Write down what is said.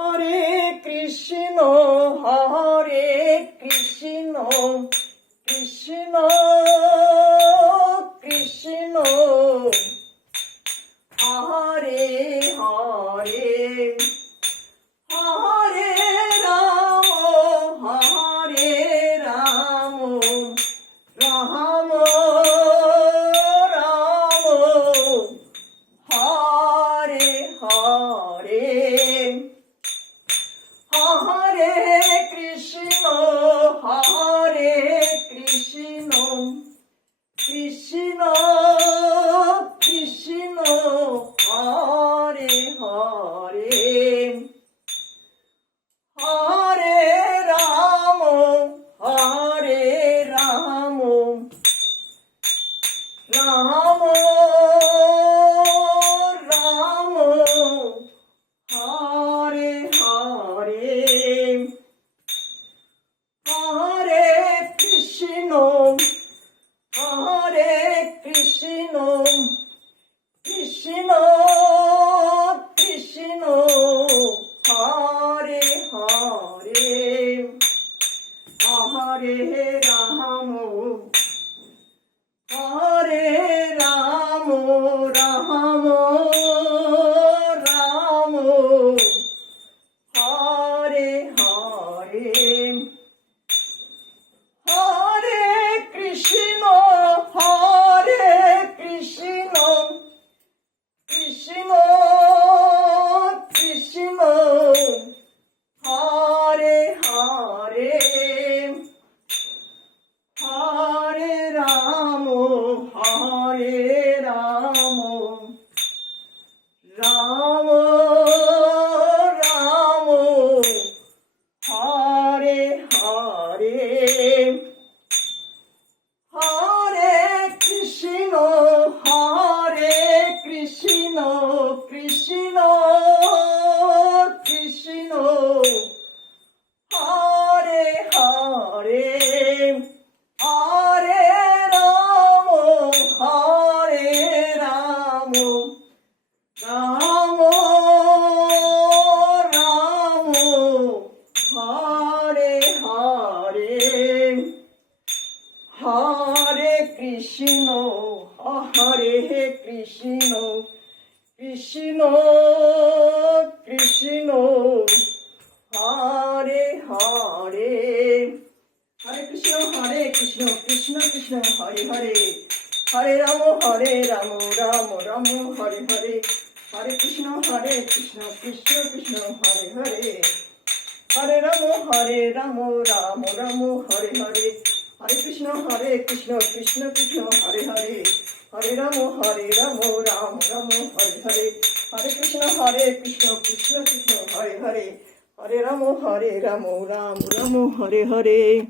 Hare Krishna Krishna Krishna Krishna Hare Hare Hare Ram Ram Ram Hare Hare Hare Krishna Krishna Krishna Hare Hare Hare Ram Ram Ram Ram Hare Hare Hare Krishna Krishna Krishna Hare Hare Hare Ram Ram Ram Hare Hare Hare Krishna Krishna Krishna Hare Hare Hare Ram Ram Ram Hare Hare Hare Krishna Krishna Krishna Hare Hare Hare Ram Ram Ram Ram Hare Hare Hare Krishna Krishna Krishna Hare Hare Hare Krishna Krishna Krishna Hare Hare Hare Ram Ram Ram Hare Hare Hare Krishna Krishna Krishna Hare Hare Hare Ram Ram Ram Hare Hare Hare Krishna Krishna Krishna Hare Hare Hare Ram Ram Ram Hare Hare Hare Krishna Krishna Krishna Hare Hare Hare Ram Ram Ram Hare Hare.